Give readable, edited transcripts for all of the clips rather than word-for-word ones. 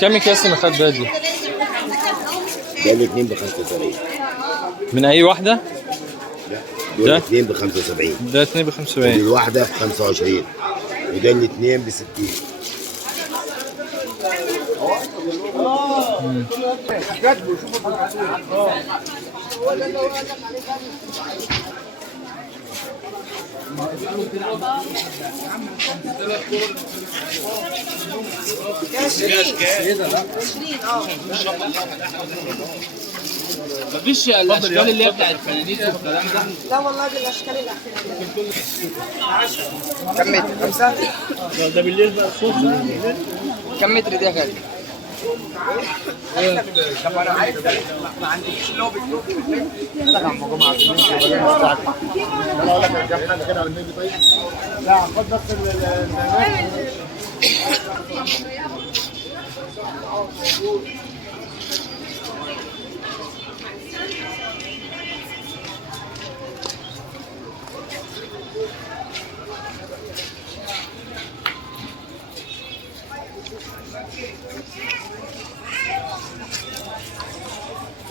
كم كاس المخدات دي؟ ده الاثنين ب 75. من اي واحده؟ دول الاثنين ب 75. ده 2 ب 75. الواحده ب 25 وده الاثنين ب 60. مفيش الاشكال اللي هي بتاعت الفنانيس والكلام ده. لا والله دي الاشكال الاخيره. كم متر؟ 5؟ ده بالليل بقى الصوت كم متر دي يا غالي؟ طب انا عايز ما عندكش لوبي لا يا عم جماعه لا اقول لك انا جايب حاجه كده على الميدي. طيب لا خد بس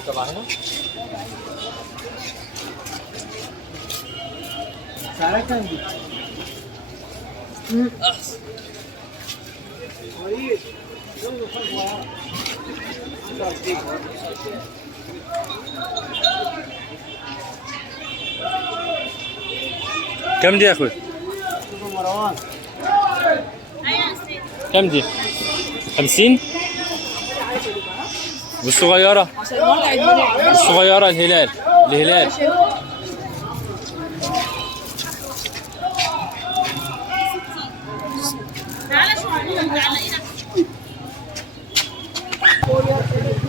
طبعا هنا سعرها كام دي؟ احسن. كويس. كم دي يا اخوي؟ مروان كم دي؟ 50 والصغيرة؟ الصغيرة الهلال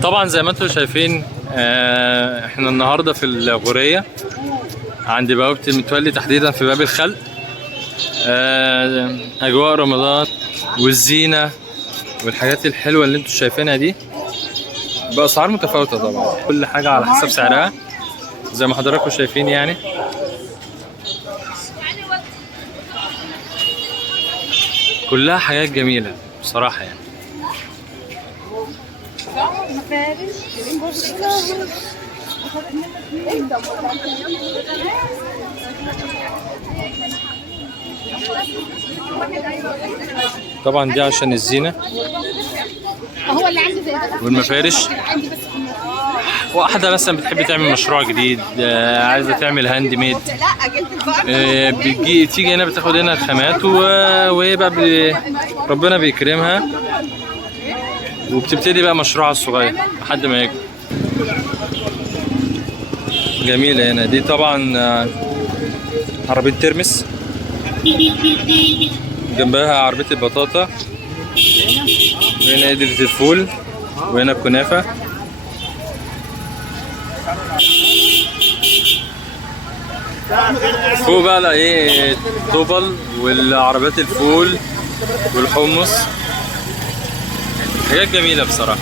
طبعا زي ما انتم شايفين احنا النهارده في الغورية عند بوابة المتولي تحديدا في باب الخلق. اجواء رمضان والزينة والحاجات الحلوة اللي انتم شايفينها دي بأسعار متفاوتة طبعا، كل حاجة على حسب سعرها زي ما حضراتكم شايفين يعني. كلها حاجات جميلة بصراحة يعني. طبعا دي عشان الزينة هو اللي عندي زي ده والمفارش. واحدة مثلا بتحب تعمل مشروع جديد، عايزة تعمل هاند ميد، تيجي هنا بتاخد هنا الخامات وهي بقى ربنا بيكرمها وبتبتدي بقى مشروعها الصغير لحد ما يكبر. جميلة هنا دي طبعا عربية ترمس، جنبها عربية البطاطا، وهنا قدرة الفول، وهنا الكنافة. فوق بقى ايه طوبل والعربيات الفول والحمص، حاجات جميلة بصراحة.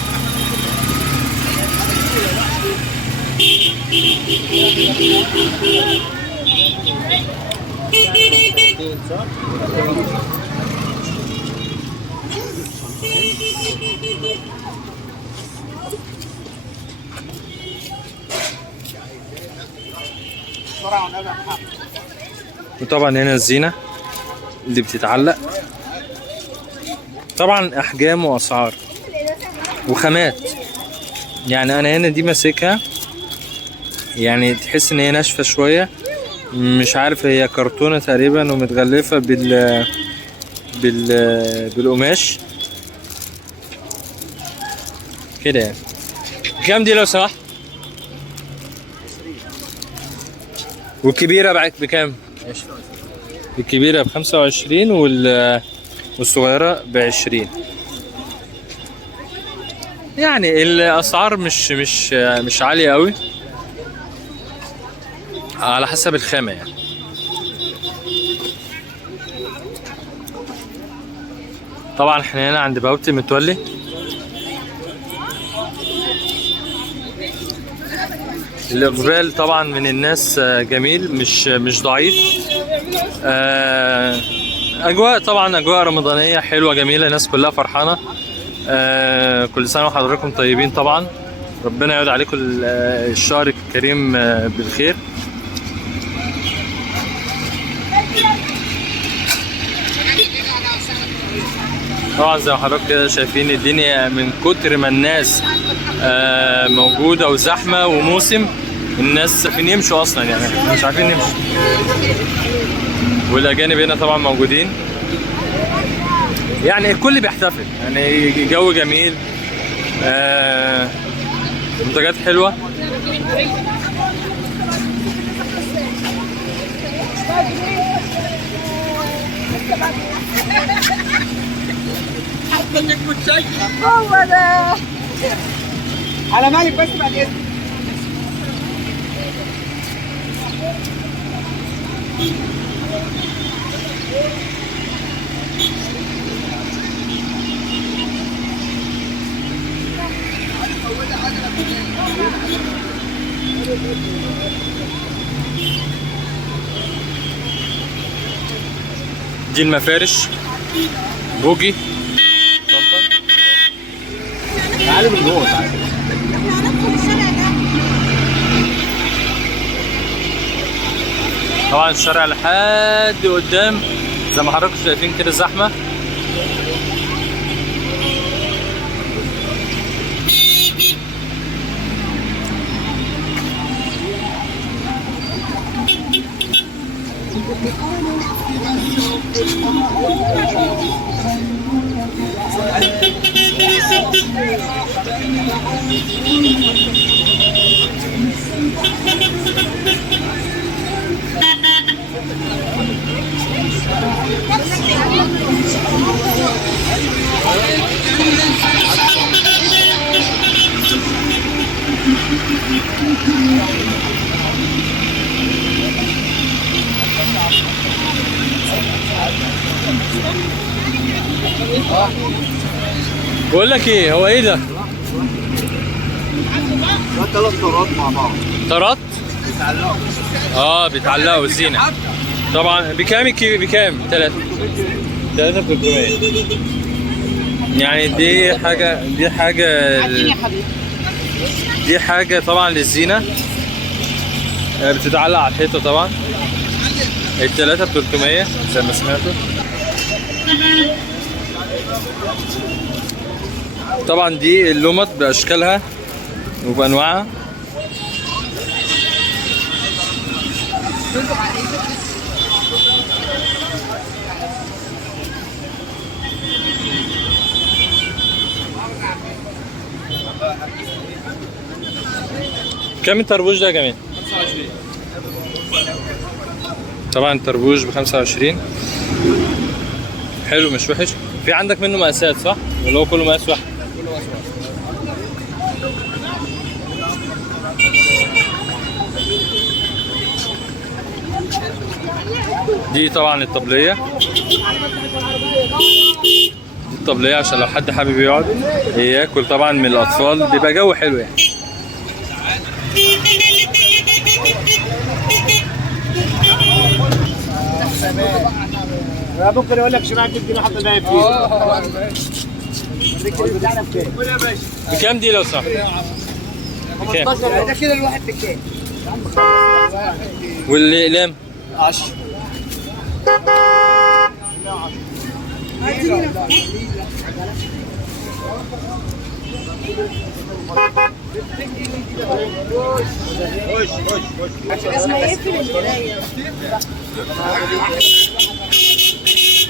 وطبعا هنا الزينة اللي بتتعلق، طبعا احجام واسعار وخامات. يعني انا هنا دي ماسكها يعني تحس ان هي ناشفة شوية، مش عارف هي كرتونة تقريبا ومتغلفة بالقماش كده يعني. كام دي لو سمحت؟ والكبيرة بعت بكام؟ الكبيرة ب25 والصغيرة ب20. يعني الأسعار مش عالية قوي، على حسب الخامة يعني. طبعا احنا هنا عند بوابة المتولي. الإقبال طبعا من الناس جميل، مش ضعيف. اجواء طبعا اجواء رمضانيه حلوه جميله، الناس كلها فرحانه. كل سنه وحضراتكم طيبين طبعا، ربنا يعود عليكم الشهر الكريم بالخير. طبعا زي ما حضراتكم كده شايفين الدنيا من كتر ما الناس موجوده وزحمه وموسم، الناس عارفين يمشوا اصلا، يعني مش عارفين نمشي. والاجانب هنا طبعا موجودين، يعني الكل بيحتفل، يعني جو جميل، منتجات حلوه. هو ده على مالك بس بعد اذنك. دي المفارش بوجي طنطا. تعالوا من جوه تعالوا. طبعا الشارع لحد قدام زي ما حضراتكم شايفين كده زحمه. بقول لك ايه، هو ايه ده؟ ده 3 طارات مع بعض. طارات؟ بيتعلقوا. بيتعلقوا الزينه. طبعا بكام الكيلو؟ بكام؟ 3 300. يعني دي حاجه طبعا للزينه، بتتعلق على الحيطه طبعا. الثلاثه ب 300 زي ما سمعتوا. طبعا دي اللمط باشكالها وبانواعها. كم الطربوش ده يا جماعه؟ 25. طبعا الطربوش ب 25. حلو مش وحش. في عندك منه مقاسات صح؟ ولا هو كله مقاس واحد؟ دي طبعا الطبلية. دي الطبلية عشان لو حد حابب يقعد ياكل طبعا من الأطفال، بيبقى جو حلو يعني. ممكن اقول لك شرايح تدي لحد ما فيه. بتاعنا بكام؟ بكام دي لو سمحت؟ بكام؟ ده كده الواحد بكام؟ والأقلام؟ 10. اسمها ايه في المرايه؟